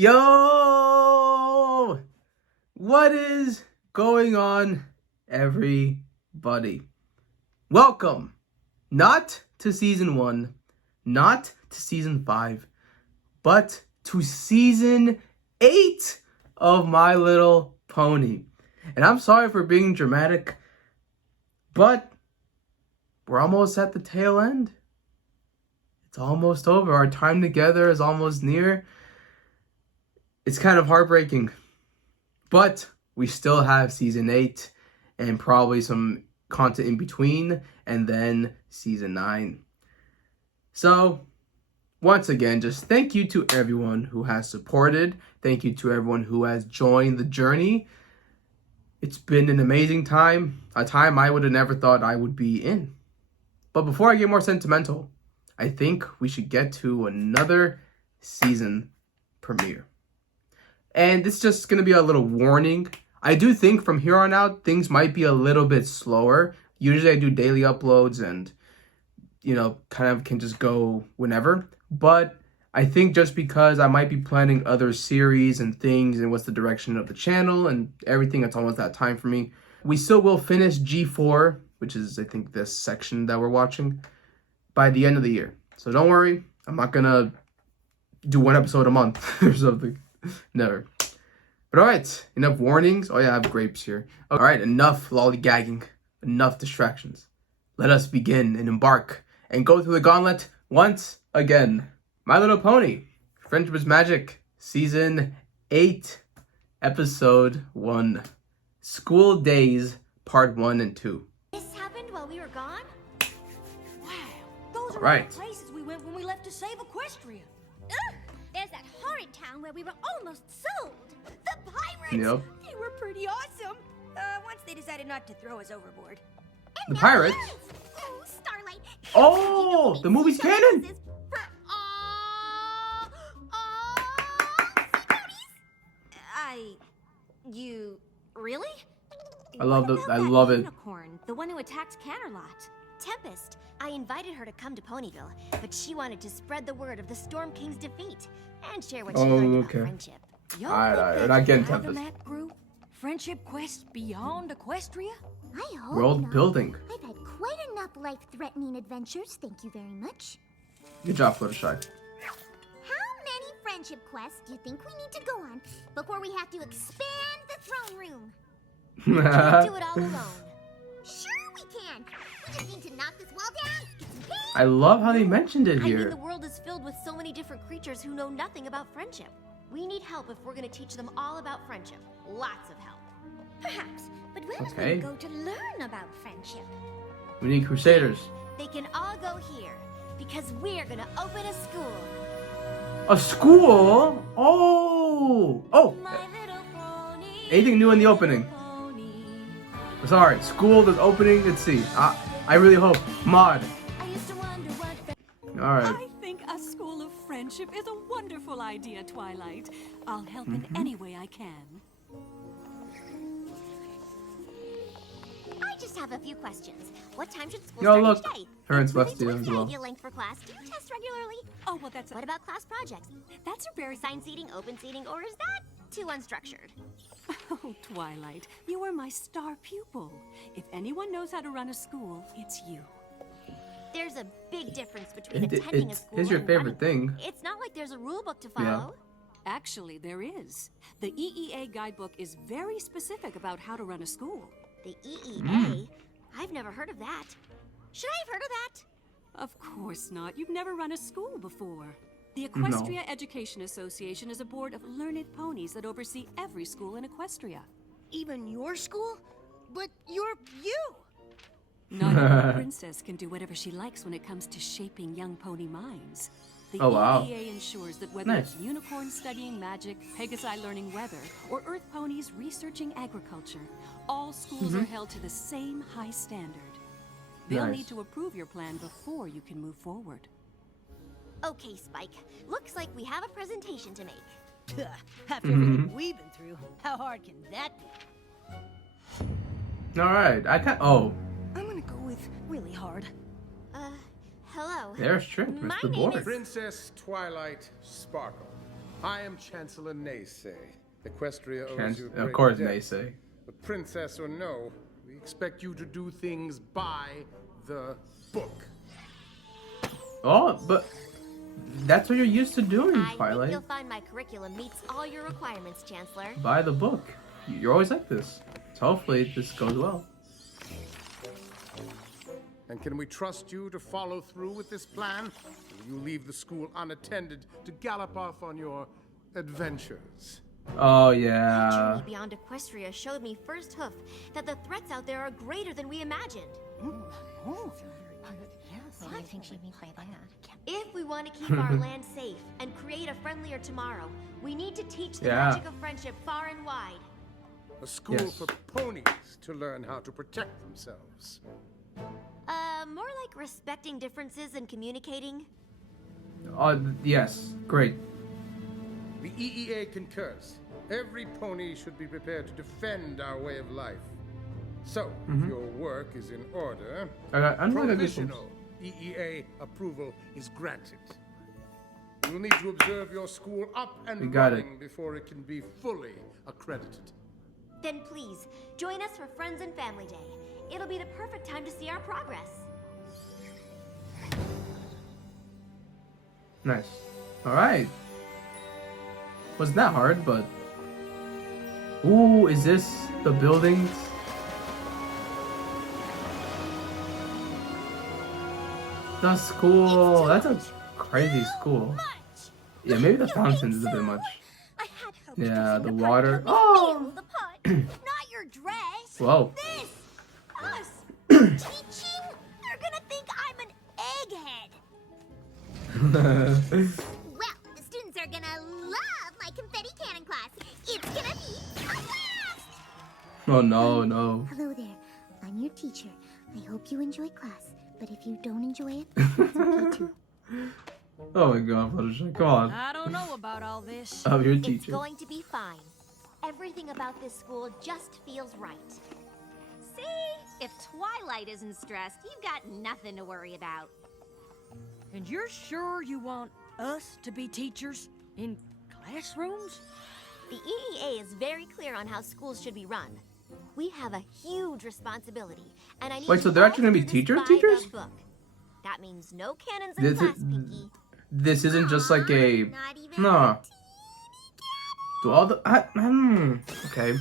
Yo! What is going on, everybody? Welcome, not to season 1, not to season 5, but to season 8 of My Little Pony. And I'm sorry for being dramatic, but we're almost at the tail end. It's almost over. Our time together is almost near. It's kind of heartbreaking, but we still have season 8 and probably some content in between, and then season 9. So, once again, just thank you to everyone who has supported. Thank you to everyone who has joined the journey. It's been an amazing time, a time I would have never thought I would be in. But before I get more sentimental, I think we should get to another season premiere. And it's just going to be a little warning. I do think from here on out, things might be a little bit slower. Usually I do daily uploads and, kind of can just go whenever. But I think just because I might be planning other series and things and what's the direction of the channel and everything, it's almost that time for me. We still will finish G4, which is, I think, this section that we're watching, by the end of the year. So don't worry. I'm not going to do one episode a month or something. Never. But alright, enough warnings. Oh yeah, I have grapes here. Alright, enough lollygagging. Enough distractions. Let us begin and embark and go through the gauntlet once again. My Little Pony, Friendship is Magic, Season 8, Episode 1. School Days, Part 1 and 2. This happened while we were gone? Wow, those are Right. the places we went when we left to save Equestria. Ugh, there's that horrid town where we were almost sold. The pirates! Yep. They were pretty awesome. Once they decided not to throw us overboard. The pirates? Oh, Starlight. Oh, the movie's canon! For all sea ponies? Really? I love What it. about that unicorn, the one who attacked Canterlot? Tempest. I invited her to come to Ponyville, but she wanted to spread the word of the Storm King's defeat and share what she learned about friendship. Alright, we're not getting Tempest. That group? Friendship quest beyond Equestria? I hope World not. building. I've had quite enough life-threatening adventures, thank you very much. Good job, Fluttershy. How many friendship quests do you think we need to go on before we have to expand the throne room? Can't do it all alone. Sure we can. We just need to knock this wall down, get some paint. I love how they mentioned it I mean, here. the world is filled with so many different creatures who know nothing about friendship. We need help if we're going to teach them all about friendship. Lots of help. Perhaps, but where Okay. do we go to learn about friendship? We need Crusaders. They can all go here because we're going to open a school. A school? Oh! Oh! My little pony. Anything new in the opening? Pony. Sorry, school is opening. Let's see. I really hope. Mod. I used to wonder what Alright. I think a school of friendship is a wonderful idea, Twilight. I'll help in any way I can. I just have a few questions. What time should school Yo, start look. each day? Her and What's Celestia as the well. ideal length for class? Do you test regularly? Oh, well, that's What about class projects? a very... Assigned seating, open seating, or is that too unstructured? Oh, Twilight, you are my star pupil. If anyone knows how to run a school, it's you. There's a big difference between It- attending a it's- school it's your and favorite running. thing. It's not like there's a rule book to Yeah. follow. Actually, there is. The EEA guidebook is very specific about how to run a school. The EEA? I've never heard of that. Should I have heard of that? Of course not. You've never run a school before. The Equestria Education Association is a board of learned ponies that oversee every school in Equestria. Even your school? But you're you! Not every princess can do whatever she likes when it comes to shaping young pony minds. The Oh, wow. EEA ensures that whether Nice. it's unicorns studying magic, Pegasi learning weather, or Earth ponies researching agriculture, all schools are held to the same high standard. They'll Nice. need to approve your plan before you can move forward. Okay, Spike. Looks like we have a presentation to make. After everything we've been through, how hard can that be? Alright. I can't. Oh. I'm gonna go with really hard. Hello. There's Trip. My It's the name board. is- Princess Twilight Sparkle. I am Chancellor Naysay. Equestria owes you a Of great course, debt. they say. But princess or no, we expect you to do things by the book. Oh, but that's what you're used to doing, I think Twilight. you'll find my curriculum meets all your requirements, Chancellor. By the book. You're always like this. So hopefully this goes well. And can we trust you to follow through with this plan? Or will you leave the school unattended to gallop off on your adventures? Oh, My yeah. journey beyond Equestria showed me first hoof that the threats out there are greater than we imagined. I think she means by that. If we want to keep our land safe and create a friendlier tomorrow, we need to teach the Yeah. magic of friendship far and wide. A school Yes. for ponies to learn how to protect themselves. More like respecting differences and communicating. Yes. Great. The EEA concurs. Every pony should be prepared to defend our way of life. So, if your work is in order, I'm really good. provisional EEA approval is granted. You will need to observe your school up We and got it. running before it can be fully accredited. Then please, join us for Friends and Family Day. It'll be the perfect time to see our progress. Nice. Alright. Wasn't that hard, but... Ooh, is this the buildings? The school. That's a crazy school. Yeah, maybe the fountain is a bit much. I had hoped Yeah, to the see part water. help me Oh! feel the part, not your dress. Whoa. This, us, teaching. They're gonna think I'm an egghead. Well, the students are gonna love my confetti cannon class. It's gonna be a blast. Oh no, no. Hello there. I'm your teacher. I hope you enjoy class. But if you don't enjoy it, it's okay too. Oh my god, Fluttershy, come on. I don't know about all this. I'm your It's teacher. going to be fine. Everything about this school just feels right. See? If Twilight isn't stressed, you've got nothing to worry about. And you're sure you want us to be teachers in classrooms? The EEA is very clear on how schools should be run. We have a huge responsibility, and I need Wait, so you they're all actually gonna to be do this teachers? by the Teachers? book. That means no cannons in This class, is- Pinky. This isn't just like a... Not even No. Do all the... Okay.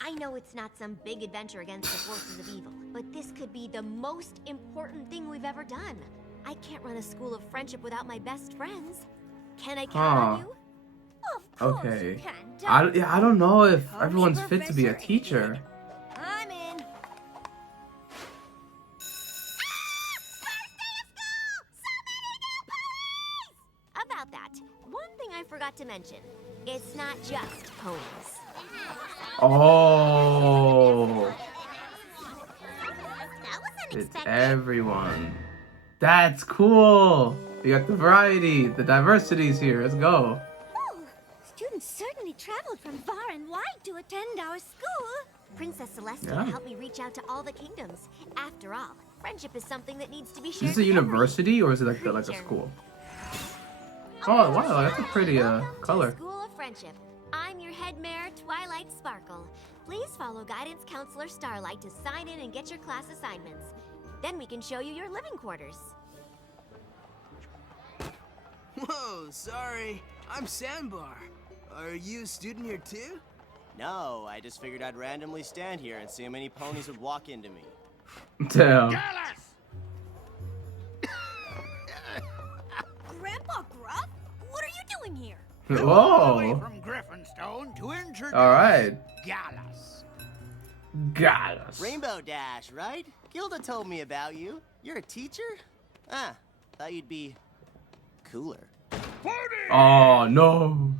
I know it's not some big adventure against the forces of evil, but this could be the most important thing we've ever done. I can't run a school of friendship without my best friends. Can I count on Huh. you? Of course Okay. you can, I don't know if Call me everyone's fit to be a Professor teacher. I'm in. About that, one thing I forgot to mention. It's not just ponies. Oh, That was it's unexpected. everyone. That's cool. We got the variety, the diversities here. Let's go. Oh, students certainly traveled from far and wide to attend our school. Princess Celestia Yeah. helped me reach out to all the kingdoms. After all, friendship is something that needs to be Is shared. this a with everyone. university or is it like a Creature. school? Oh wow, that's a pretty Welcome to color. School of Friendship. I'm your head mare, Twilight Sparkle. Please follow Guidance Counselor Starlight to sign in and get your class assignments. Then we can show you your living quarters. Whoa, sorry. I'm Sandbar. Are you a student here too? No, I just figured I'd randomly stand here and see how many ponies would walk into me. Damn. Grandpa Gruff, what are you doing here? Whoa. From Griffinstone to introduce All right. Gallus. Got us. Rainbow Dash, right? Gilda told me about you. You're a teacher? Ah, thought you'd be cooler. Oh no.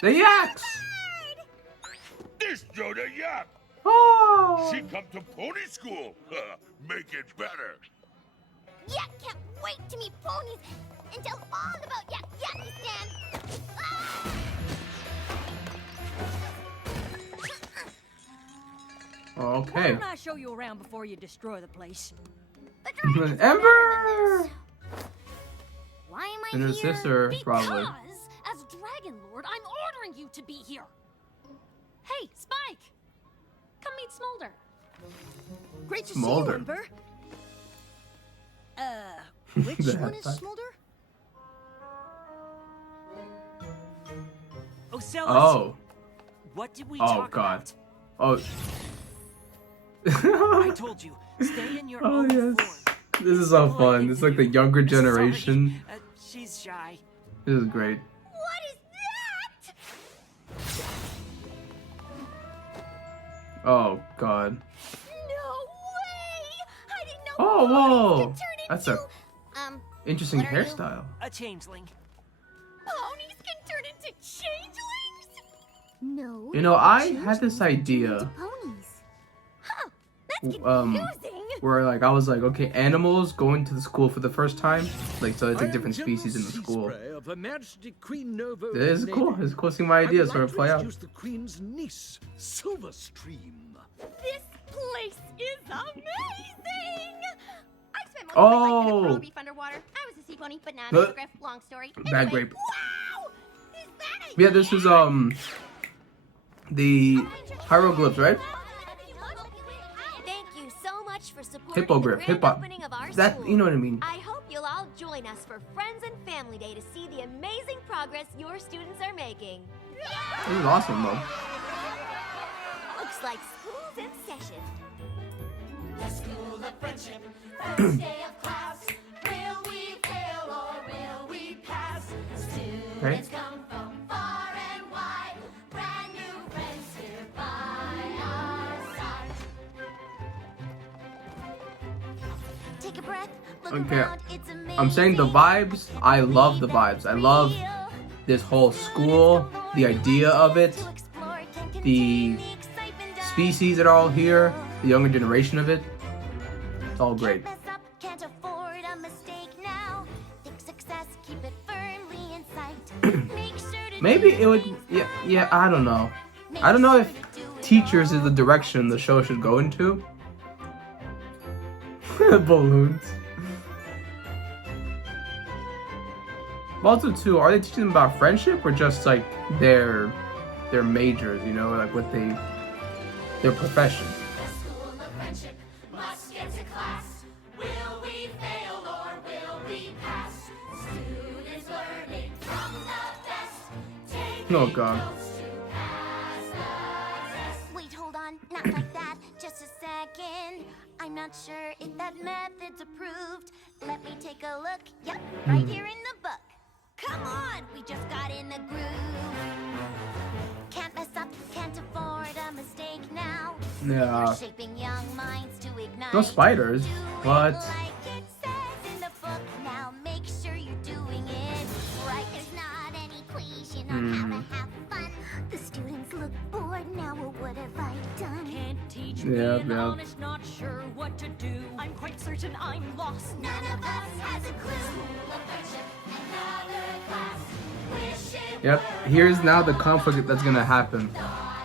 The yaks. This Yoda Yak. Oh. She come to pony school. Make it better. Yeah, can't wait to meet ponies and tell all about Yakistan. Ah! Why Okay. don't I show you around before you destroy the place? The dragons are Ember. better than this. Why am I And her here? sister, Because probably. as dragons Dragon Lord, I'm ordering you to be here. Hey, Spike! Come meet Smolder. Great to Smolder. see you, Ember. Which The one is headbutt. Smolder? Ocellus, Oh. what did we Oh, talk God. about? Oh. I told you, stay in your Oh, own yes. form. This is so fun. It's like the younger generation. Sorry, she's shy. This is great. What is that? Oh, God. No way! I didn't know Oh, ponies whoa. could turn That's into... a interesting what are you? hairstyle. A changeling. Ponies can turn into changelings? No. You know, I changelings had this can turn idea. into ponies. Huh, that's Um, confusing. Where like I was like, okay, animals going to the school for the first time, like so it's like different species in the school. Of Her Majesty Queen Novo This is cool. It's cool seeing my I would ideas like sort of to play out. introduce the Queen's niece, Silverstream. This place is amazing! I spent most Oh. of my life in a pearl reef underwater. I was a sea pony, but now I'm a hippogriff. Long story. Bad Anyway, grape. wow! Is that a Yeah, this is the hieroglyphs, right? Thank you so much for supporting Hippogriff, the grand hippo. opening of our That school. you know what I mean. I hope you'll all join us for Friends and Family Day to see the amazing progress your students are making. This is awesome though. Looks like school's in session. The school of friendship, first day of class. Will we fail or will we pass? Students come from far and wide. Brand new friends here by our side. Take a breath, look Okay, around, it's amazing. I'm saying the vibes. I love the vibes. I love this whole school, the idea of it, the species that are all here, the younger generation of it. It's all great. Mess up, can't afford a mistake now. Think success, keep it firmly in sight. Make sure to Maybe it would. Yeah. I don't know. I don't know if teachers is the direction the show should go into. Balloons. But also too, are they teaching them about friendship or just like their majors? You know, like what their profession. The school of friendship must get to class. Will we fail or will we pass? Students learning from the best. Taking Oh God. notes to pass the test. Wait, hold on, not like that. Just a second. I'm not sure if that method's approved. Let me take a look. Yep, right here in the book. Come on, we just got in the groove. Can't mess up, can't afford a mistake now. Yeah. We're shaping young minds to ignite. No spiders, Do but it like it says in the book. Now make sure you're doing it right. There's not any equation on how to have fun. The students look bored now. Well, what have I done? Can't teach Yeah, being yeah. honest, not sure what to do. I'm quite certain I'm lost. None of us has a clue. School of friendship, another class. Wish it Yep. Here's now the conflict that's gonna happen.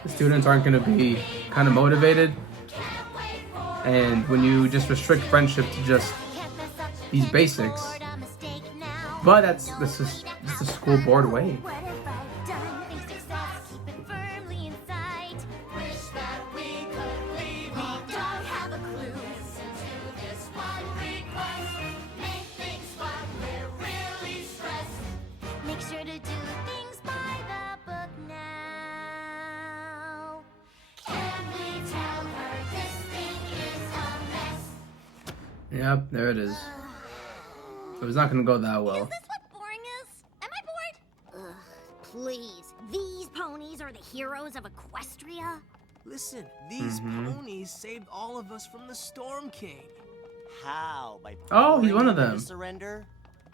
The students aren't gonna be kind of motivated, can't wait for and when you just restrict friendship to just Can't mess up, these can't basics. afford a mistake now. But that's the school board way. What have I done? Think success, keep it firmly in sight. wish that we could leave. We don't have a clue. Listen to this one request. Make things fun. We're really stressed. Make sure to do things by the book now. Can we tell her this thing is a mess? Yep, there it is. It was not gonna go that well. Is this what boring is? Am I bored? Ugh, please. These ponies are the heroes of Equestria? Listen, these Mhm. ponies saved all of us from the Storm King. How? By Oh, he's one of ordering them. to surrender?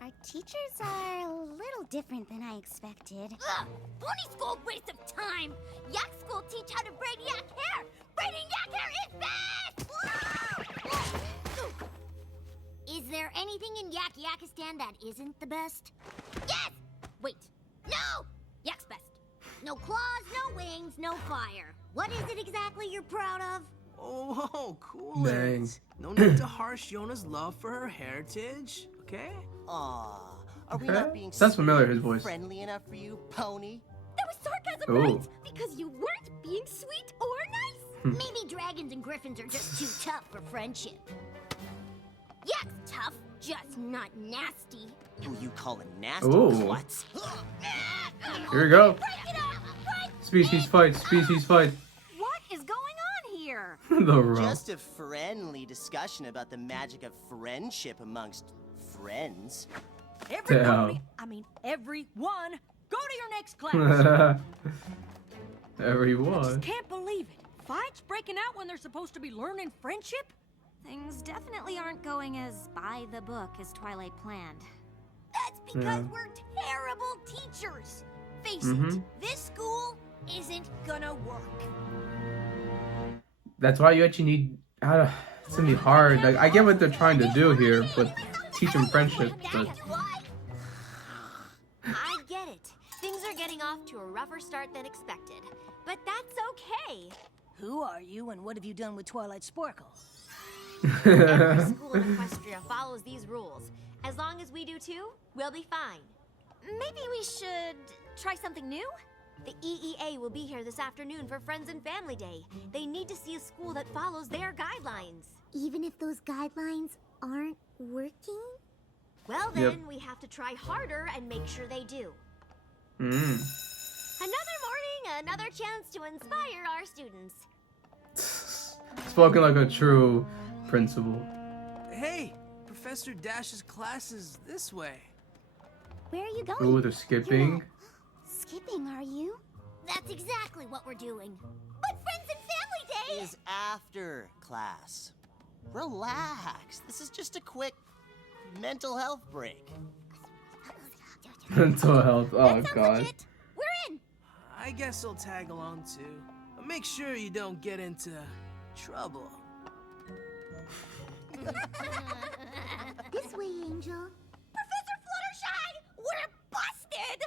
Our teachers are a little different than I expected. Ugh! Pony school, waste of time! Yak school teach how to braid yak hair! Braiding yak hair is best! Is there anything in Yakistan that isn't the best? Yes! Wait. No! Yak's best. No claws, no wings, no fire. What is it exactly you're proud of? Oh, cool Dang. it. No need to harsh Yona's love for her heritage, okay? Aw, Are we Okay. not being Sounds familiar, sweet his and voice. friendly enough for you, pony? That was sarcasm, Ooh. right? Because you weren't being sweet or Hmm. nice. Maybe dragons and griffins are just too tough for friendship. Yes, tough, just not nasty. Who you calling nasty Ooh. klutz? Here we go. Break it up! Break Species fight. Species fight. What is going on here? The row. Just a friendly discussion about the magic of friendship amongst friends. Everybody, everyone, go to your next class. I Everyone. just can't believe it. Fights breaking out when they're supposed to be learning friendship? Things definitely aren't going as by the book as Twilight planned. That's because Yeah. we're terrible teachers. Face Mhm. it, this school isn't gonna work. That's why you actually need. It's gonna be hard. Like I get what they're trying to do here with teaching friendship, but I get it. Things are getting off to a rougher start than expected. But that's okay. Who are you and what have you done with Twilight Sparkle? Every school in Equestria follows these rules. As long as we do too, we'll be fine. Maybe we should try something new? The EEA will be here this afternoon for Friends and Family Day. They need to see a school that follows their guidelines. Even if those guidelines aren't working? Well Yep. then, we have to try harder and make sure they do. Mm. Another morning, another chance to inspire our students. Spoken like a true principal. Hey, Professor Dash's class is this way. Where are you going? Ooh, they're skipping. Skipping, are you? That's exactly what we're doing. But Friends and Family Day Is after class. Relax. This is just a quick mental health break. Mental health. Oh That sounds god. legit. We're in. I guess I'll tag along too. But make sure you don't get into trouble. This way, Angel. Professor Fluttershy, we're busted!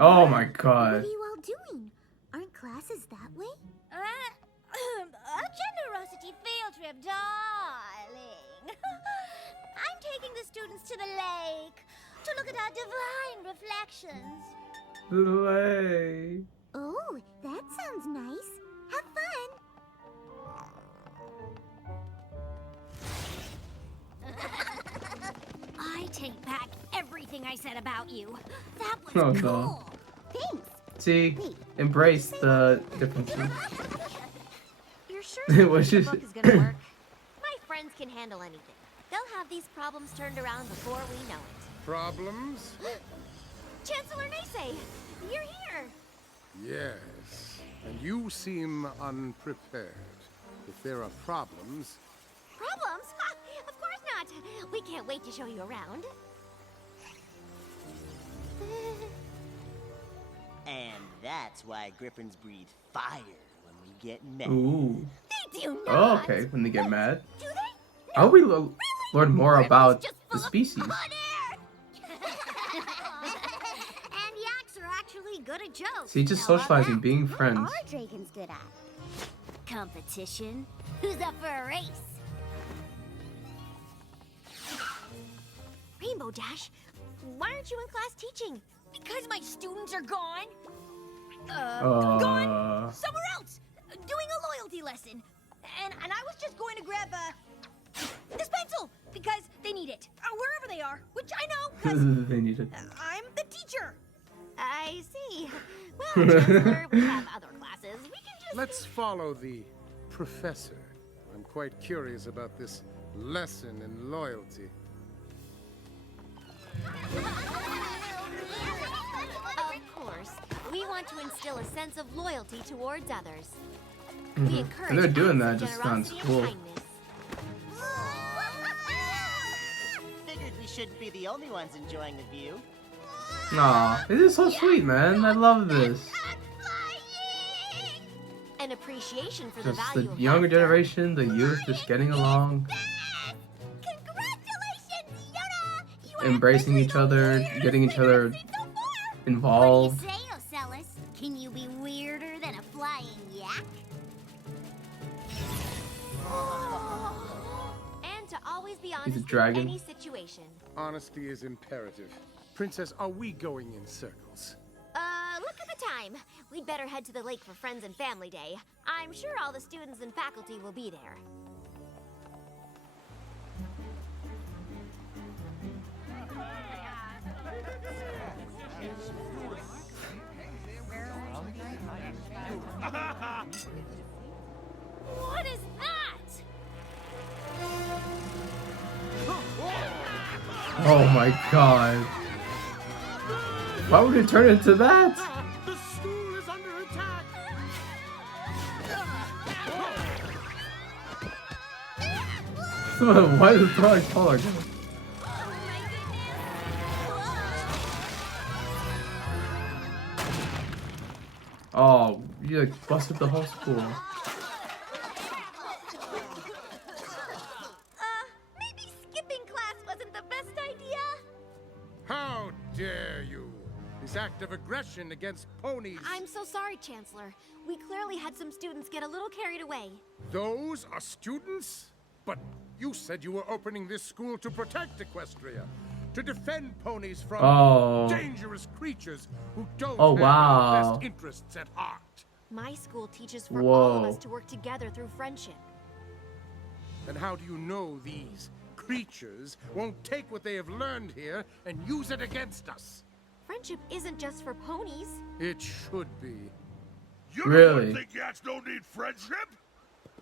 Oh my What god. are you all doing? Aren't classes that way? A generosity field trip, darling. I'm taking the students to the lake to look at our divine reflections. Delay. Oh, that sounds nice. Have fun. I take back everything I said about you. That was Oh, cool. no. Thanks. See, embrace the differences. You're sure It was the just- book is gonna work? My friends can handle anything. They'll have these problems turned around before we know it. Problems? Chancellor Naysay, you're here. Yes. And you seem unprepared. If there are problems, Problems? Ha, of course not. We can't wait to show you around. And that's why griffins breathe fire when we get mad. Ooh. They do Oh, not. okay. When they get mad. Do they? I hope we learn more about the species. And yaks are actually good at jokes. See, just How about socializing, that? being What friends. are dragons good at? Competition. Who's up for a race? Rainbow Dash, why aren't you in class teaching? Because my students are gone. Gone somewhere else, doing a loyalty lesson. And I was just going to grab this pencil because they need it. Wherever they are, which I know, 'cause They need it. I'm the teacher. I see. Well, Chancellor, we have other classes. We can just... let's follow the professor. I'm quite curious about this lesson in loyalty. Of course. We want to instill a sense of loyalty towards others. Mhm. We encourage And they're doing acts that of just on generosity and school. kindness. Figured we shouldn't be the only ones enjoying the view. Aw, this is so sweet, man. I love this. An appreciation for the Just value the of younger laughter. generation, the youth, just getting along, Congratulations, Yoda! You embracing each other, getting each other involved. What do you say, Ocellus? Can you be weirder than a flying yak? And to all always be He's a honest in dragon. any situation. Honesty is imperative. Princess, are we going in circles? Look at the time. We'd better head to the lake for Friends and Family Day. I'm sure all the students and faculty will be there. What is that? Oh my god. Why would it turn into that? The school is under attack! Why is it throwing color? Oh, you like busted the whole school. Maybe skipping class wasn't the best idea? How dare you! This act of aggression against ponies. I'm so sorry, Chancellor. We clearly had some students get a little carried away. Those are students? But you said you were opening this school to protect Equestria, to defend ponies from dangerous creatures who don't have our best interests at heart. My school teaches for all of us to work together through friendship. And how do you know these creatures won't take what they have learned here and use it against us? Friendship isn't just for ponies. It should be. You Really? don't think yaks don't need friendship?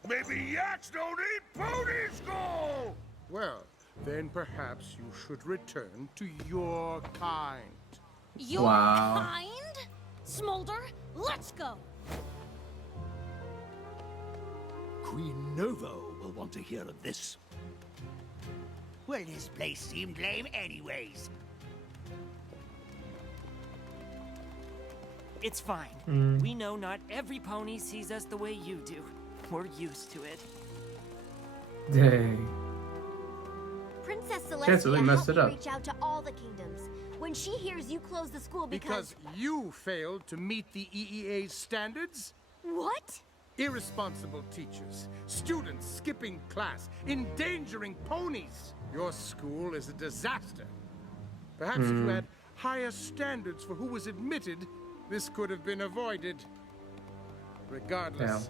Maybe yaks don't need pony school! Well, then perhaps you should return to your kind. Your Wow. kind? Smolder, let's go. Queen Novo will want to hear of this. Well, this place seemed lame anyways. It's fine. We know not every pony sees us the way you do. We're used to it. Dang. Princess Chancellor, Celestia they messed helped it me up. reach out to all the kingdoms. When she hears you close the school Because you failed to meet the EEA's standards? What? Irresponsible teachers, students skipping class, endangering ponies. Your school is a disaster. Perhaps if you had higher standards for who was admitted, this could have been avoided. Regardless.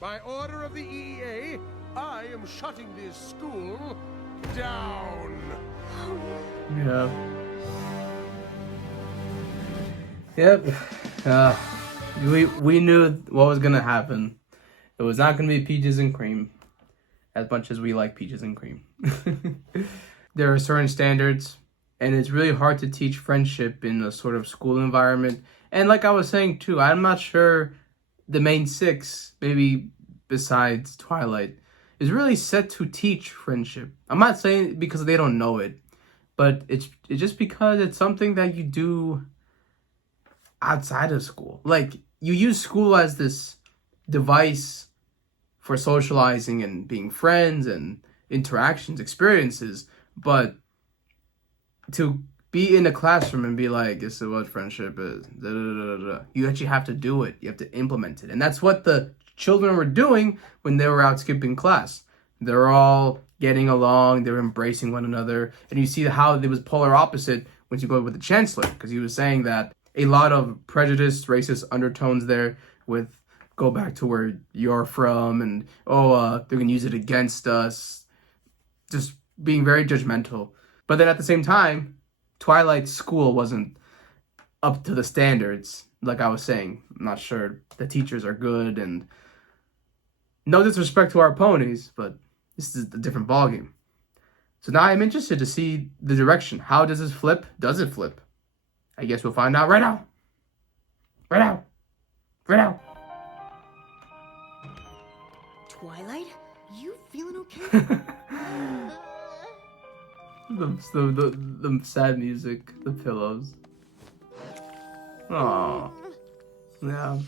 By order of the EEA, I am shutting this school down. Yeah. Yep. We knew what was gonna happen. It was not gonna be peaches and cream, as much as we like peaches and cream. There are certain standards, and it's really hard to teach friendship in a sort of school environment. And like I was saying too, I'm not sure the main six, maybe besides Twilight, is really set to teach friendship. I'm not saying it because they don't know it, but it's just because it's something that you do outside of school. Like, you use school as this device for socializing and being friends and interactions, experiences, but to be in a classroom and be like, this is what friendship is, you actually have to do it. You have to implement it. And that's what the children were doing when they were out skipping class. They're all getting along, they're embracing one another, and you see how it was polar opposite when you go with the Chancellor, because he was saying that a lot of prejudice, racist undertones there with go back to where you're from, and they're gonna use it against us, just being very judgmental. But then at the same time, Twilight's school wasn't up to the standards. Like I was saying, I'm not sure the teachers are good, and no disrespect to our ponies, but this is a different ballgame. So now I'm interested to see the direction. How does this flip? Does it flip? I guess we'll find out right now. Right now. Right now. Twilight, you feeling okay? The sad music, the pillows. Aww. Yeah.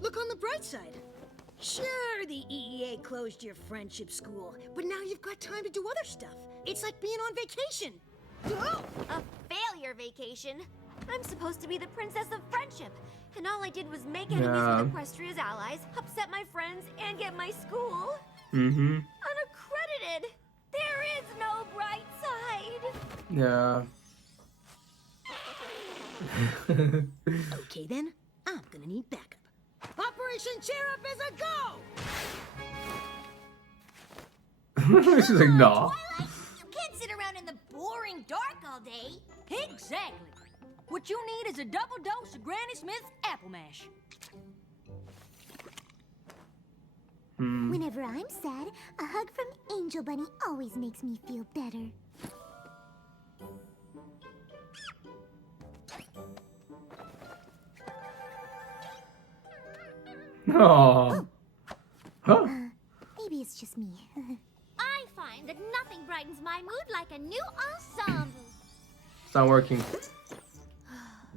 Look on the bright side. Sure, the EEA closed your friendship school, but now you've got time to do other stuff. It's like being on vacation. A failure your vacation. I'm supposed to be the Princess of Friendship, and all I did was make enemies Yeah. with Equestria's allies, upset my friends, and get my school Mm-hmm. unaccredited. There is no bright side. Yeah. Okay then, I'm gonna need backup. Operation Cheer Up is a go! She's like, no. Twilight, you can't sit around in the boring dark all day. Exactly. What you need is a double dose of Granny Smith's apple mash. Whenever I'm sad, a hug from Angel Bunny always makes me feel better. Oh. Huh? Maybe it's just me. I find that nothing brightens my mood like a new ensemble. It's not working.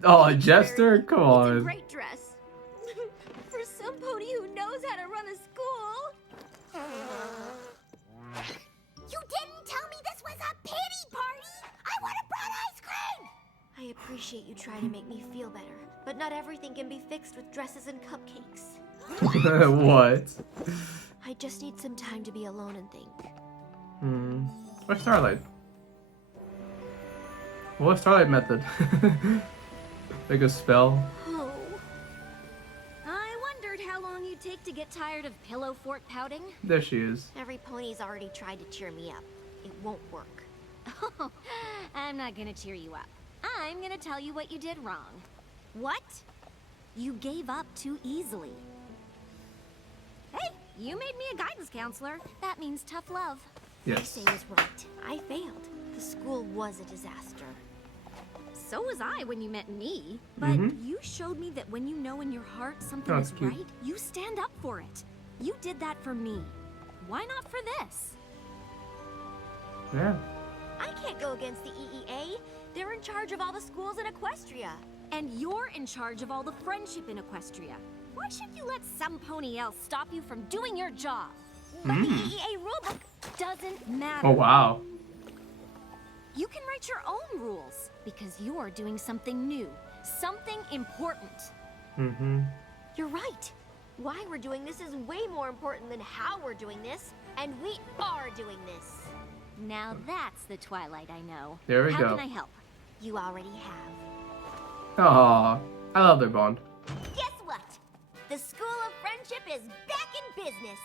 Oh, Jester? Come It's a on. great dress. For some pony who knows how to run a school. You didn't tell me this was a pity party! I want a brown ice cream! I appreciate you trying to make me feel better, but not everything can be fixed with dresses and cupcakes. What? I just need some time to be alone and think. Where's Starlight? What's Starlight method? Like a spell? Oh. I wondered how long you'd take to get tired of Pillow Fort pouting. There she is. Every pony's already tried to cheer me up. It won't work. Oh, I'm not gonna cheer you up. I'm gonna tell you what you did wrong. What? You gave up too easily. Hey, you made me a guidance counselor. That means tough love. Yes. I was right. I failed. The school was a disaster. So was I when you met me. But you showed me that when you know in your heart something Oh, is that's cute. right, you stand up for it. You did that for me. Why not for this? Yeah. I can't go against the EEA. They're in charge of all the schools in Equestria. And you're in charge of all the friendship in Equestria. Why should you let some pony else stop you from doing your job? But the EEA rulebook Doesn't matter. Oh, wow. You can write your own rules because you're doing something new, something important. You're right. Why we're doing this is way more important than how we're doing this, and we are doing this. Now that's the Twilight I know. There we How go. can I help? You already have. Aw. I love their bond. Guess what? The School of Friendship is back in business.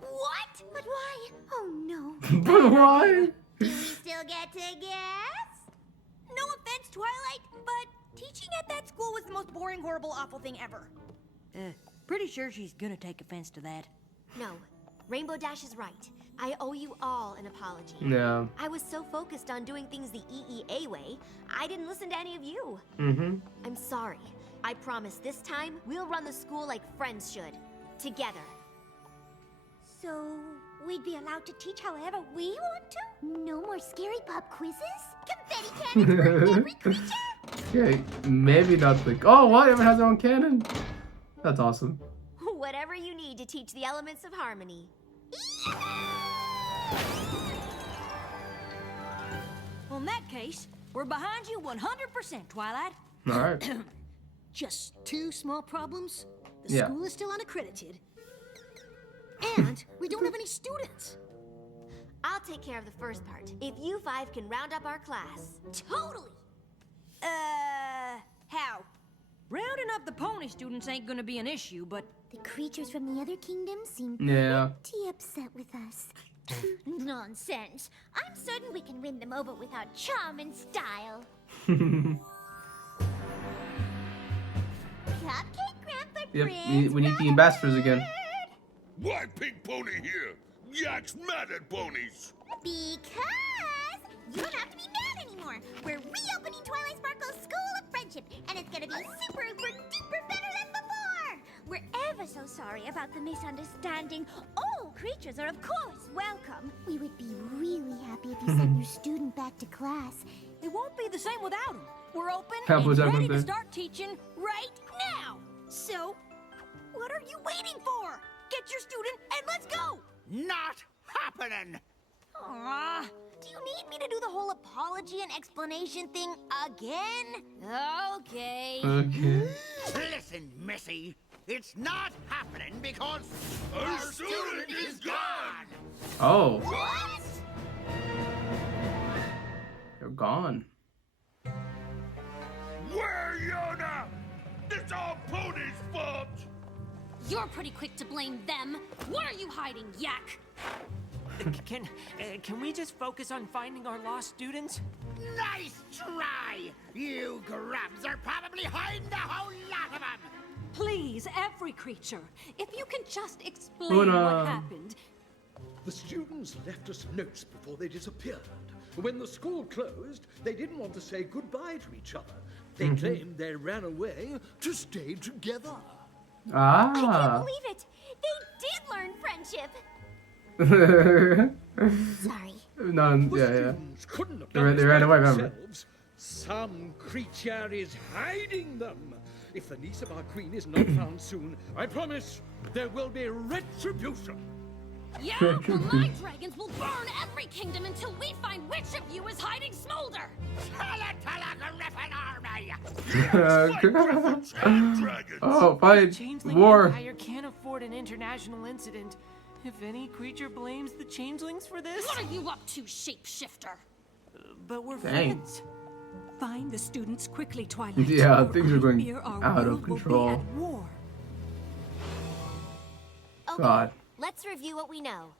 What? But why? Oh no. But why? Do we still get to guess? No offense, Twilight, but teaching at that school was the most boring, horrible, awful thing ever. Pretty sure she's gonna take offense to that. No. Rainbow Dash is right. I owe you all an apology. Yeah. I was so focused on doing things the EEA way, I didn't listen to any of you. I'm sorry. I promise this time we'll run the school like friends should. Together. So, we'd be allowed to teach however we want to? No more scary pop quizzes? Confetti cannons for every creature? Okay, maybe not the... Oh, what? Everyone has their own cannon? That's awesome. Whatever you need to teach the elements of harmony. Well, in that case, we're behind you 100%, Twilight. Alright. Just two small problems. The Yeah. school is still unaccredited. And we don't have any students. I'll take care of the first part. If you five can round up our class. Totally. How? Rounding up the pony students ain't gonna be an issue, but The creatures from the other kingdoms seem Yeah. pretty upset with us. Nonsense. I'm certain we can win them over with our charm and style. Cupcake Grandpa Yep, Prince. we need the ambassadors again. Why Pink Pony here? Yak's mad at ponies. Because you don't have to be mad anymore. We're reopening Twilight Sparkle's School of Friendship, and it's gonna be super, duper better than before. We're ever so sorry about the misunderstanding. All creatures are, of course, welcome. We would be really happy if you sent your student back to class. it won't be the same without them. We're open How was and that ready gonna to be? start teaching right now. So, what are you waiting for? Get your student and let's go. Not happening! Aw, Do you need me to do the whole apology and explanation thing again? Okay. Okay. Listen, Missy. It's not happening because our student is gone. Oh, What? they're gone. Where, Yona? It's all Pony's fault. You're pretty quick to blame them. What are you hiding, Yak? Can we just focus on finding our lost students? Nice try. You grubs are probably hiding a whole lot of them. Please, every creature, if you can just explain Luna. what happened. The students left us notes before they disappeared. When the school closed, they didn't want to say goodbye to each other. They claimed they ran away to stay together. I can't Ah. believe it. They did learn friendship. Sorry. No, The yeah. students couldn't have They done ran- they this ran by away, remember? themselves. Some creature is hiding them. If the niece of our queen is not found soon, I promise there will be retribution. Yeah, well, my dragons will burn every kingdom until we find which of you is hiding Smolder. Oh, fight! Changeling War! Empire can't afford an international incident. If any creature blames the changelings for this, What are you up to, shapeshifter? but we're Dang. friends. Find the students quickly, Twilight. Yeah, or things are I going fear our out of world will be control. at war. Okay, God. let's review what we know.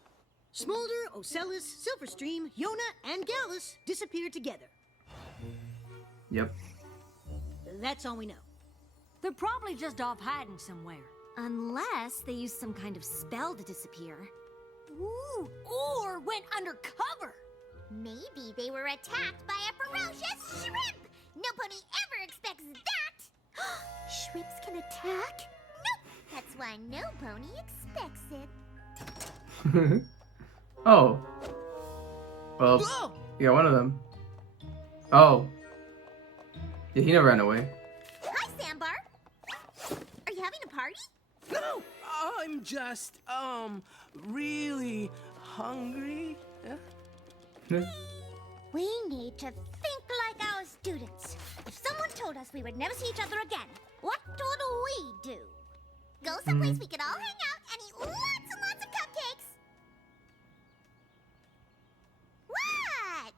Smolder, Ocellus, Silverstream, Yona, and Gallus disappeared together. Yep. That's all we know. They're probably just off hiding somewhere. Unless they used some kind of spell to disappear. Ooh, or went undercover. Maybe they were attacked by a ferocious shrimp. No pony ever expects that. Shrimps can attack? Nope. That's why no pony expects it. Oh. Well, Whoa! yeah, one of them. Oh. Yeah, he never ran away. Hi, Sandbar. Are you having a party? No, I'm just, really hungry. We need to think like our students. If someone told us we would never see each other again, what would we do? Go someplace we could all hang out and eat lots and lots of cupcakes. What?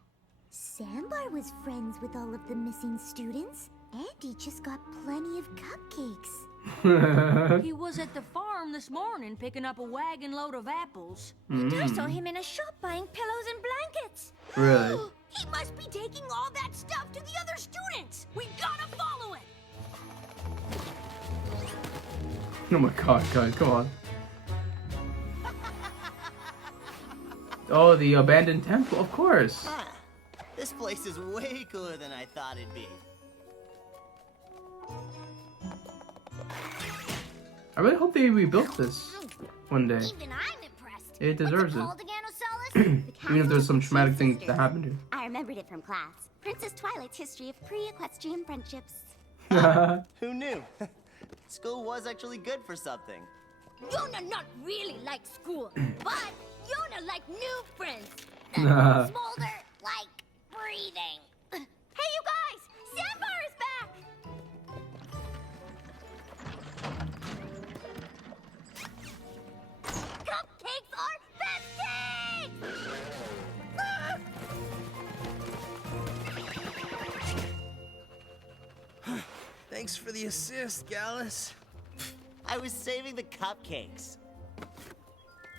Sandbar was friends with all of the missing students, and he just got plenty of cupcakes. He was at the farm this morning picking up a wagon load of apples. And I saw him in a shop buying pillows and blankets. Really? He must be taking all that stuff to the other students. We gotta follow it. Oh my god, guys, come on. Oh, the abandoned temple, of course. Huh. This place is way cooler than I thought it'd be. I really hope they rebuilt this one day. Even I'm impressed. It deserves it. What's it called again, Ocellus? Even if there's some traumatic things that happened I remembered it from class. Princess Twilight's history of pre-equestrian friendships. here. Who knew? School was actually good for something. Yona not really like school, but Yona like new friends. Smolder, like breathing. Hey, you guys! Sandbar is back! Cupcakes are festive! Thanks for the assist, Gallus. I was saving the cupcakes.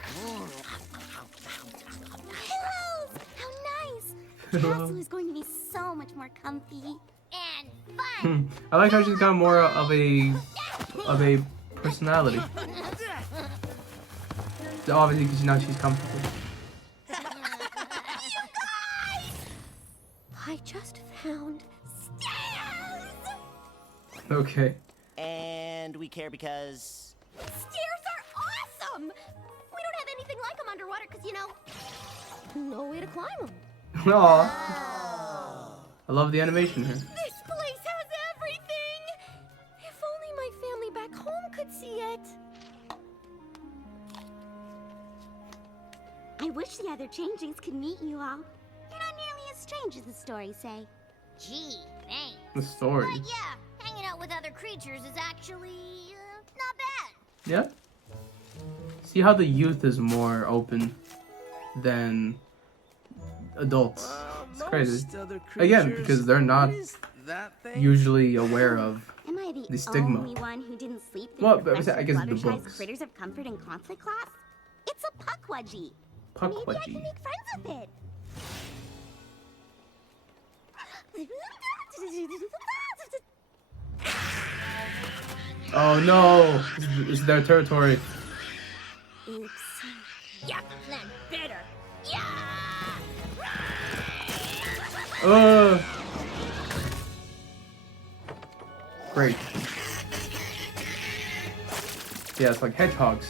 Pillows! How nice! Castle is going to be so much more comfy and fun. I like how she's got more of a personality. Obviously, because now she's comfortable. I just found stairs! Okay. And we care because... Stairs are awesome! We don't have anything like them underwater because, you know, no way to climb them. Aw. I love the animation here. This place has everything! If only my family back home could see it. I wish the other changelings could meet you all. You strange, as the stories say. Gee, thanks. The story. But yeah, hanging out with other creatures is actually not bad. Yeah. See how the youth is more open than adults. It's crazy. Again, because they're not usually aware of Am I the stigma. only one who didn't sleep through Well, Professor I guess the Fluttershy's books. Critters of Comfort and Conflict class? It's a Puckwudgie. Maybe I Puckwudgie. can make friends with it. Oh no! This is their territory. Oops. Yeah, plan better. Yeah! Great. Yeah, it's like hedgehogs.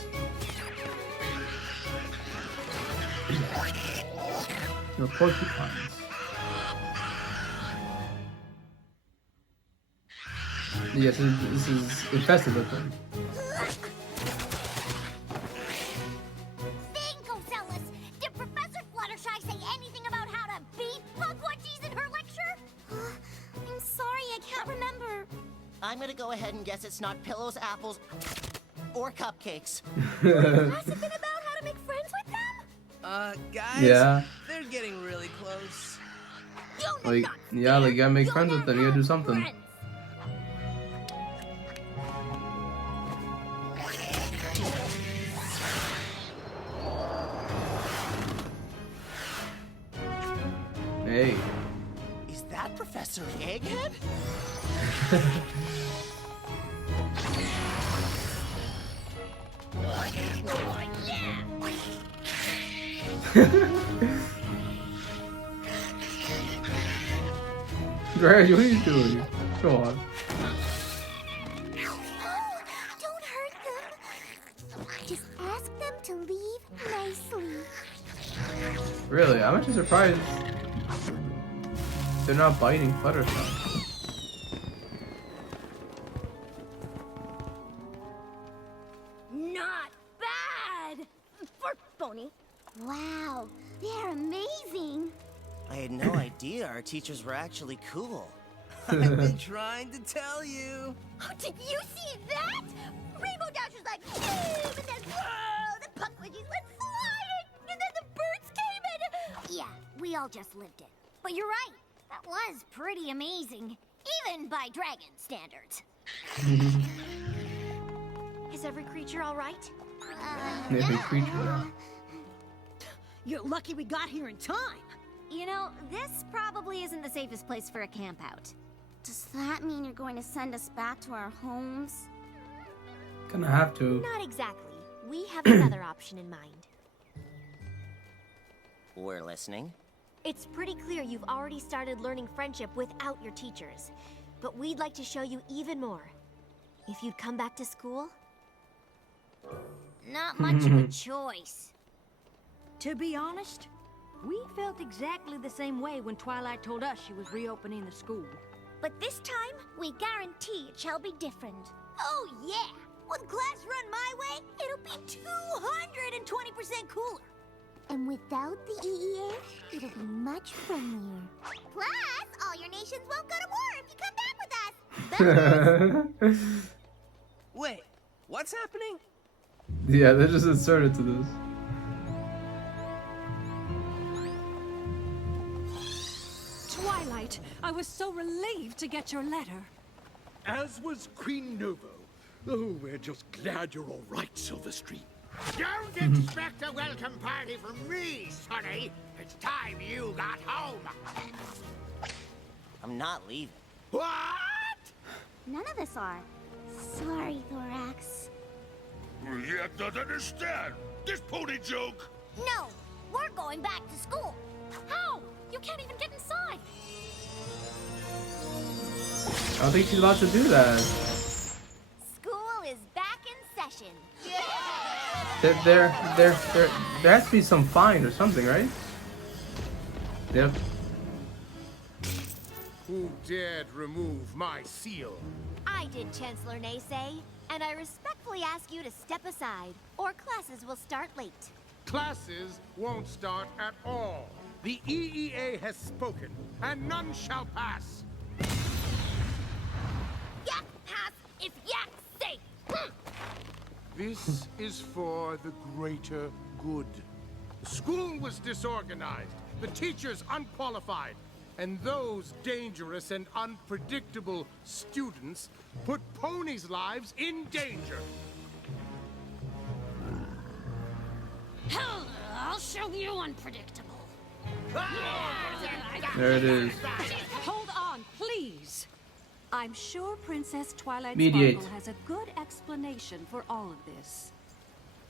No porcupines. Yes, this is infested with them. Think, Ocellus! Did Professor Fluttershy say anything about how to beat Puckwudgies in her lecture? I'm sorry, I can't remember. I'm gonna go ahead and guess it's not pillows, apples, or cupcakes. Has it been about how to make friends with them? Guys, Yeah. they're getting really close. Like, yeah, like you gotta make friends with them. You gotta do something. Hey. Is that Professor Egghead? Greg, what are you doing? Go on. Don't hurt them. Just ask them to leave nicely. Really, I'm actually surprised they're not biting Fluttershy. Not bad! For Phony. Wow, they're amazing. I had no idea our teachers were actually cool. I've been trying to tell you. Oh, did you see that? Rainbow Dash was like, boom, and then whoa, the Puckwudgies went flying, and then the birds came in. Yeah, we all just lived it. But you're right, that was pretty amazing, even by dragon standards. Is every creature all right? Every creature. You're lucky we got here in time. You know, this probably isn't the safest place for a camp out. Does that mean you're going to send us back to our homes? Gonna have to. Not exactly. We have another option in mind. We're listening. It's pretty clear you've already started learning friendship without your teachers. But we'd like to show you even more. If you'd come back to school? Not much of a choice. To be honest, we felt exactly the same way when Twilight told us she was reopening the school. But this time, we guarantee it shall be different. Oh, yeah! With class run my way, it'll be 220% cooler. And without the EEA, it'll be much friendlier. Plus, all your nations won't go to war if you come back with us. Wait, what's happening? Yeah, they just inserted to this. Twilight, I was so relieved to get your letter. As was Queen Novo. Oh, we're just glad you're all right, Silverstream. Don't expect a welcome party from me, Sonny. It's time you got home. I'm not leaving. What? None of us are. Sorry, Thorax. You don't understand. This pony joke. No, we're going back to school. How? You can't even get inside. I don't think she's allowed to do that. School is back in session. There has to be some fine or something, right? Yep. Who dared remove my seal? I did, Chancellor Naysay, and I respectfully ask you to step aside, or classes will start late. Classes won't start at all. The EEA has spoken, and none shall pass. Yak pass if yak's sake. This is for the greater good. The school was disorganized, the teachers unqualified, and those dangerous and unpredictable students put ponies' lives in danger. Hell, I'll show you unpredictable. There it is. Hold on, please. I'm sure Princess Twilight Mediate. Sparkle has a good explanation for all of this.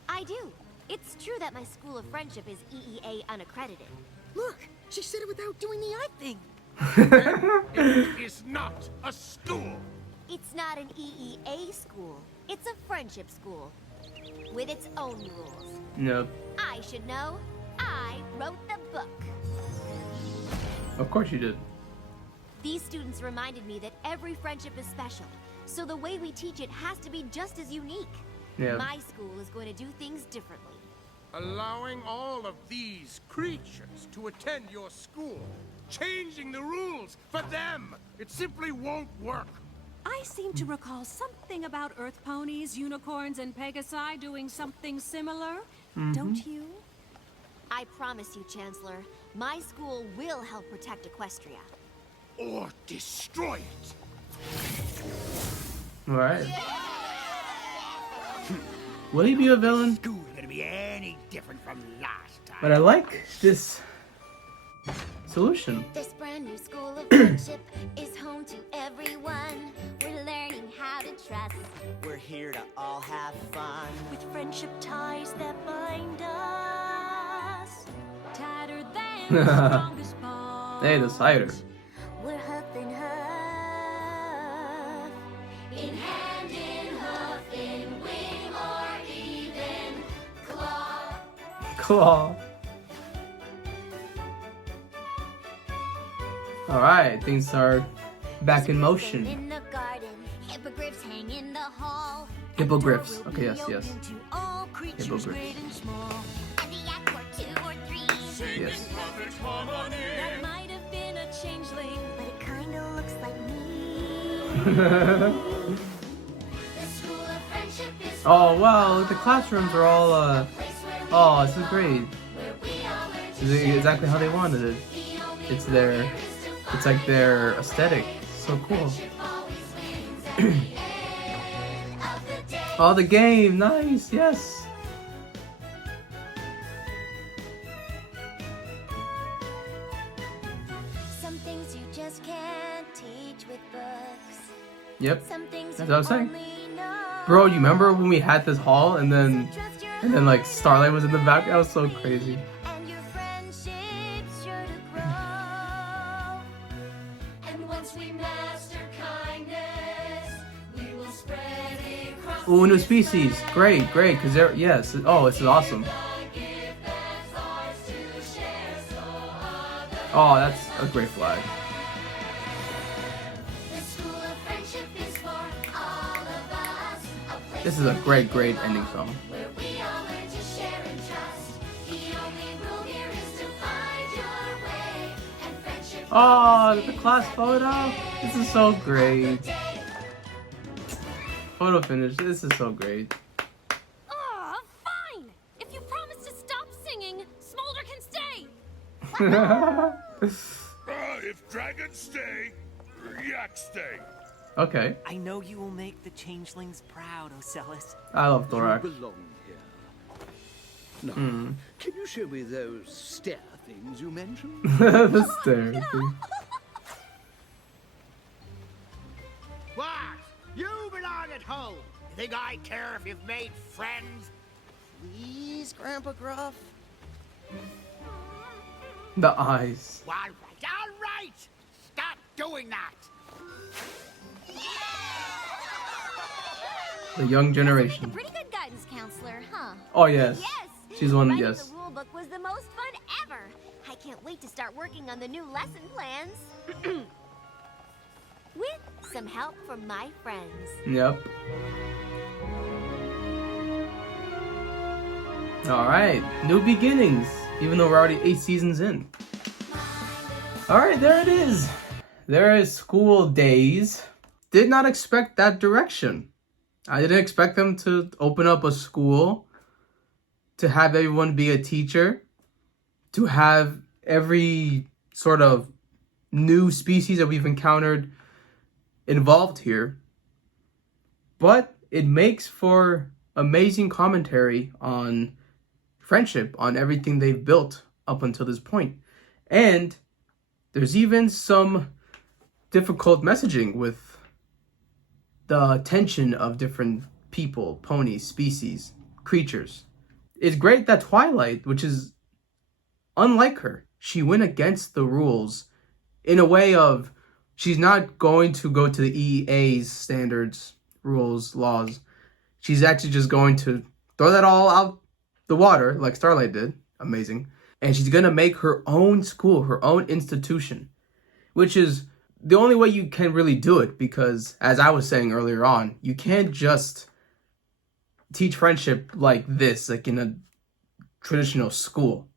I do. It's true that my School of Friendship is EEA unaccredited. Look, she said it without doing the eye thing. It is not a school. It's not an EEA school. It's a friendship school. With its own rules. Nope. I should know. I wrote the book. Of course you did. These students reminded me that every friendship is special. So the way we teach it has to be just as unique. Yeah. My school is going to do things differently. Allowing all of these creatures to attend your school, changing the rules for them, it simply won't work. I seem to recall something about Earth ponies, unicorns, and Pegasi doing something similar. Don't you? I promise you, Chancellor, my school will help protect Equestria. Or destroy it. All right. Will he be a villain? School's gonna be any different from last time. But I like this solution. This brand new School of Friendship is home to everyone. We're learning how to trust. We're here to all have fun. With friendship ties that bind us. Tighter than the strongest bond. Hey, the cider. We're huff and huff. In hand, in hoof, in wing, or even claw. Claw. All right, things are back in motion. In the garden, hippogriffs hang in the hall. Hippogriffs. Okay, yes, yes. To all creatures Hippogriffs. great and small. And the yak or 2 or 3. Yes. That might have been a changeling. But it kinda looks like me. The School of Friendship is Oh wow, the classrooms are all oh, this is great. where we all learn This is exactly how they wanted it. It's their it's like their aesthetic. So cool. Oh, the game, nice, yes. Some things you just can't teach with books. Yep. Some things That's you what I was saying. only know. Bro, you remember when we had this hall and then like Starlight was in the back? That was so crazy. And your friendship's sure to grow. And once we master kindness, we will spread it across Ooh, new species. Great, great, because they're yes. Oh, this is awesome. the gift that's ours to share, so others. Oh, that's a great flag. The School of Friendship is for all of us. A place This is a great, great ending song. where we all learn to share and trust. The only rule here is to find your way. And friendship Oh, the class photo. This is so great. Photo finish. This is so great. Oh, fine. If you promise to stop singing, Smolder can stay. If dragons stay, yaks stay. Okay, I know you will make the changelings proud, Ocellus. I love Thorax. You belong here. Now, can you show me those stair things you mentioned? The stairs. What? You belong at home. You think I care if you've made friends? Please, Grandpa Gruff. The eyes. All right. Stop doing that. The young generation. Pretty good guidance counselor, huh? Oh yes. Yes! She's the one. Writing Yes. the rule book was the most fun ever. I can't wait to start working on the new lesson plans. With some help from my friends. Yep. All right. New beginnings. Even though we're already 8 seasons in. All right, there it is. There is School Days. Did not expect that direction. I didn't expect them to open up a school, to have everyone be a teacher, to have every sort of new species that we've encountered involved here. But it makes for amazing commentary on friendship, on everything they've built up until this point. And there's even some difficult messaging with the tension of different people, ponies, species, creatures. It's great that Twilight, which is unlike her, she went against the rules in a way of she's not going to go to the EA's standards, rules, laws. She's actually just going to throw that all out the water like Starlight did. Amazing. And she's going to make her own school, her own institution, which is the only way you can really do it, because as I was saying earlier on, you can't just teach friendship like this, like in a traditional school.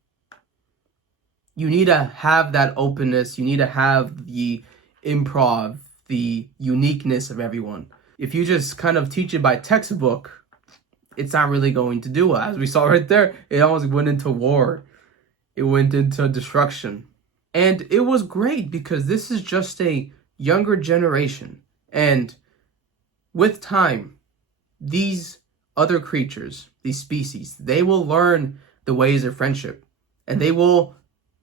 You need to have that openness. You need to have the improv, the uniqueness of everyone. If you just kind of teach it by textbook, it's not really going to do well. As we saw right there, it almost went into war. It went into destruction. And it was great because this is just a younger generation. And with time, these other creatures, these species, they will learn the ways of friendship. And they will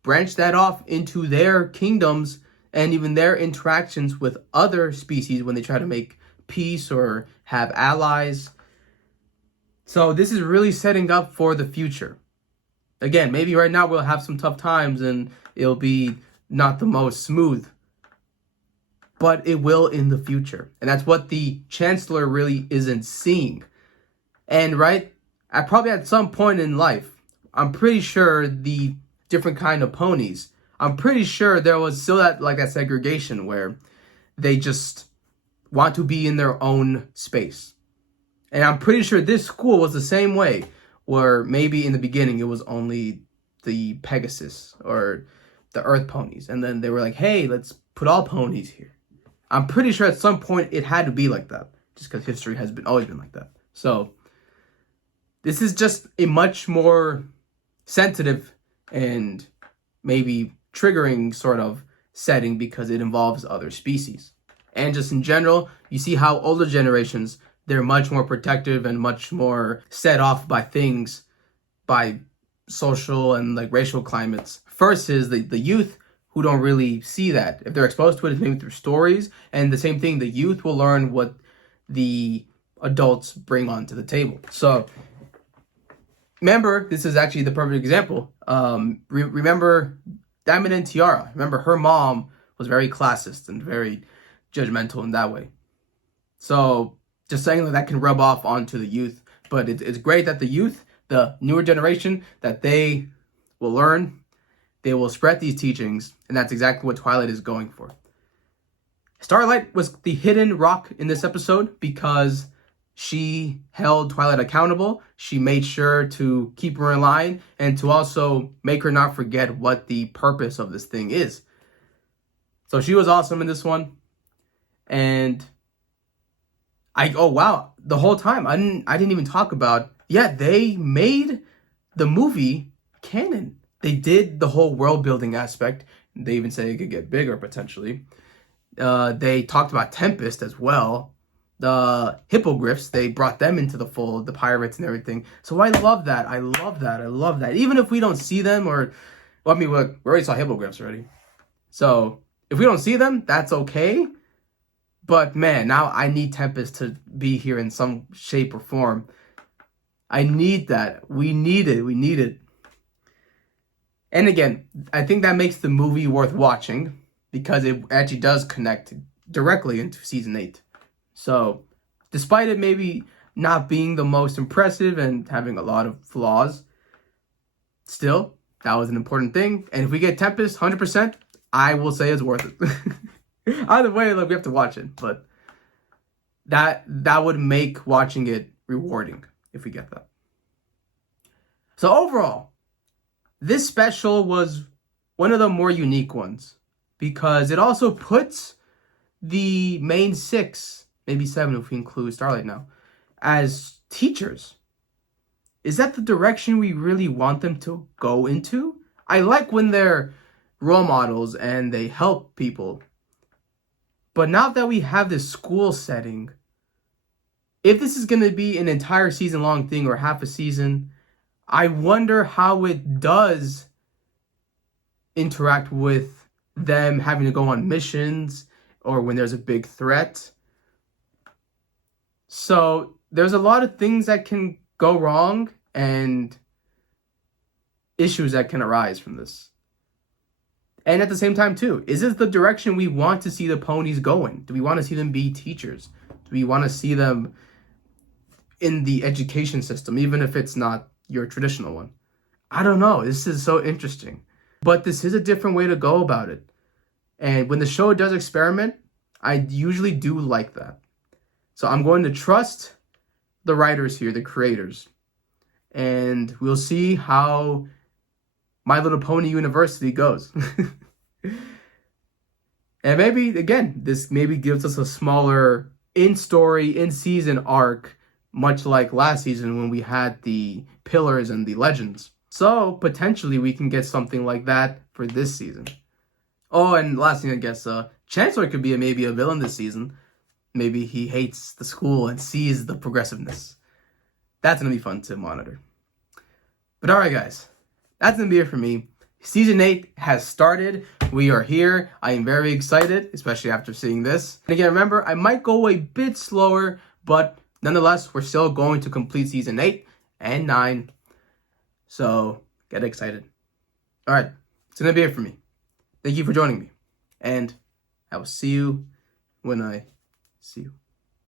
branch that off into their kingdoms and even their interactions with other species when they try to make peace or have allies. So this is really setting up for the future. Again, maybe right now we'll have some tough times and it'll be not the most smooth, but it will in the future. And that's what the Chancellor really isn't seeing. And right, probably at some point in life, I'm pretty sure the different kind of ponies, I'm pretty sure there was still that segregation where they just want to be in their own space. And I'm pretty sure this school was the same way, where maybe in the beginning it was only the Pegasus or the Earth ponies. And then they were like, hey, let's put all ponies here. I'm pretty sure at some point it had to be like that, just because history has always been like that. So this is just a much more sensitive and maybe triggering sort of setting because it involves other species. And just in general, you see how older generations, they're much more protective and much more set off by things, by social and racial climates, versus the youth who don't really see that. If they're exposed to it, it's maybe through stories. And the same thing, the youth will learn what the adults bring onto the table. So remember, this is actually the perfect example. Remember Diamond and Tiara. Remember, her mom was very classist and very judgmental in that way. So just saying that can rub off onto the youth. But it's great that the youth, the newer generation, that they will learn, they will spread these teachings, and that's exactly what Twilight is going for. Starlight was the hidden rock in this episode because she held Twilight accountable. She made sure to keep her in line and to also make her not forget what the purpose of this thing is. So she was awesome in this one. And the whole time I didn't even talk about, they made the movie canon. They did the whole world building aspect. They even say it could get bigger potentially. They talked about Tempest as well. The hippogriffs, they brought them into the fold, the pirates and everything. So I love that. I love that. Even if we don't see them, we already saw hippogriffs already. So if we don't see them, that's okay. But man, now I need Tempest to be here in some shape or form. I need that. We need it. And again, I think that makes the movie worth watching because it actually does connect directly into season 8. So, despite it maybe not being the most impressive and having a lot of flaws, still, that was an important thing. And if we get Tempest 100%, I will say it's worth it. Either way, we have to watch it. But that would make watching it rewarding if we get that. So overall, this special was one of the more unique ones. because it also puts the main 6, maybe 7 if we include Starlight now, as teachers. Is that the direction we really want them to go into? I like when they're role models and they help people. But now that we have this school setting, if this is going to be an entire season long thing or half a season, I wonder how it does interact with them having to go on missions or when there's a big threat. So there's a lot of things that can go wrong and issues that can arise from this. And at the same time too, is this the direction we want to see the ponies going? Do we want to see them be teachers? Do we want to see them in the education system, even if it's not your traditional one? I don't know. This is so interesting. But this is a different way to go about it. And when the show does experiment, I usually do like that. So I'm going to trust the writers here, the creators. And we'll see how My Little Pony University goes. And maybe, again, this maybe gives us a smaller in-story, in-season arc, much like last season when we had the pillars and the legends. So, potentially, we can get something like that for this season. Oh, and last thing, I guess, Chancellor could be maybe a villain this season. Maybe he hates the school and sees the progressiveness. That's going to be fun to monitor. But alright, guys. That's going to be it for me. Season 8 has started. We are here. I am very excited, especially after seeing this. And again, remember, I might go a bit slower, but nonetheless, we're still going to complete Season 8 and 9. So, get excited. Alright, it's going to be it for me. Thank you for joining me. And I will see you when I see you.